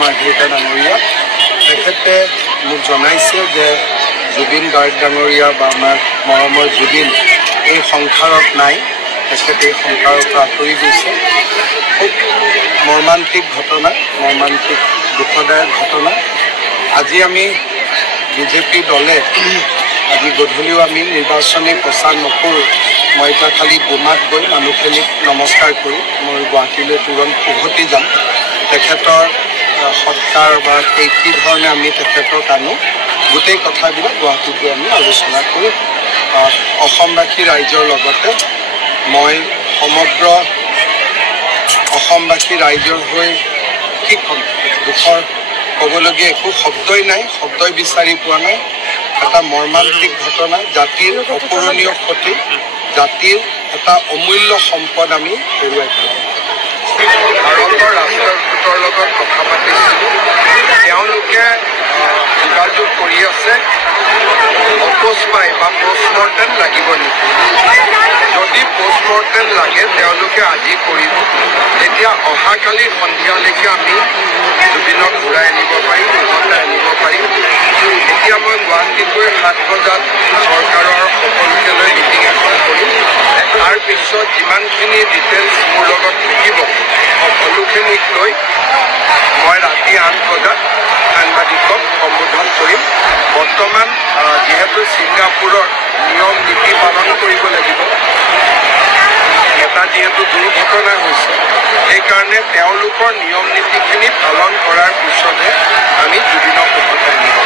ভূপেন হাজৰিকা ডাঙৰীয়া তেখেতে মোক জনাইছে যে জুবিন গাৰ্গ ডাঙৰীয়া বা আমাৰ মৰমৰ জুবিন এই সংসাৰত নাই, তেখেতে এই সংসাৰৰ পৰা আঁতৰি গৈছে। খুব মৰ্মান্তিক ঘটনা, মৰ্মান্তিক দুখদায়ক ঘটনা। আজি আমি বিজেপি দলে আজি গধূলিও আমি নিৰ্বাচনী প্ৰচাৰ নকৰোঁ। মই এতিয়া খালি বোমাত গৈ মানুহখিনিক নমস্কাৰ কৰি মই গুৱাহাটীলৈ তুৰন্ত উভতি যাম। তেখেতৰ সৎকাৰ বা কি ধৰণে আমি তেখেতক আনো গোটেই কথাবিলাক গুৱাহাটীত আমি আলোচনা কৰোঁ। অসমবাসী ৰাইজৰ লগতে মই সমগ্ৰ অসমবাসী ৰাইজৰ হৈ কি ক'ম, দুখৰ ক'বলগীয়া একো শব্দই নাই, শব্দই বিচাৰি পোৱা নাই। এটা মৰ্মান্তিক ঘটনা, জাতিৰ অপূৰণীয় ক্ষতি, জাতিৰ এটা অমূল্য সম্পদ আমি হেৰুৱাই পেলালোঁ। ভাৰতৰ ৰাষ্ট্ৰদূতৰ লগত কথা পাতিছিলোঁ, তেওঁলোকে যোগাযোগ কৰি আছে অপোজপাই বা পষ্টমৰ্টেম লাগিব নেকি। যদি পষ্টমৰ্টেম লাগে তেওঁলোকে আজি কৰিব, তেতিয়া অহাকালি সন্ধিয়ালৈকে আমি জুবিনক ঘূৰাই আনিব পাৰিম, উভতাই আনিব পাৰিম। এতিয়া মই গুৱাহাটীত গৈ 7 বজাত চৰকাৰৰ সকলোকে লৈ মিটিং এখন কৰিম। তাৰপিছত যিমানখিনি ডিটেইলছ মোৰ লগত থাকিব সকলোখিনিক লৈ মই ৰাতি 8 বজাত সাংবাদিকক সম্বোধন কৰিম। বৰ্তমান যিহেতু ছিংগাপুৰৰ নিয়ম নীতি পালন কৰিব লাগিব, এটা যিহেতু দুৰ্ঘটনা হৈছে, সেইকাৰণে তেওঁলোকৰ নিয়ম নীতিখিনি পালন কৰাৰ পিছতহে আমি জুবিনক উভতাই আনিব।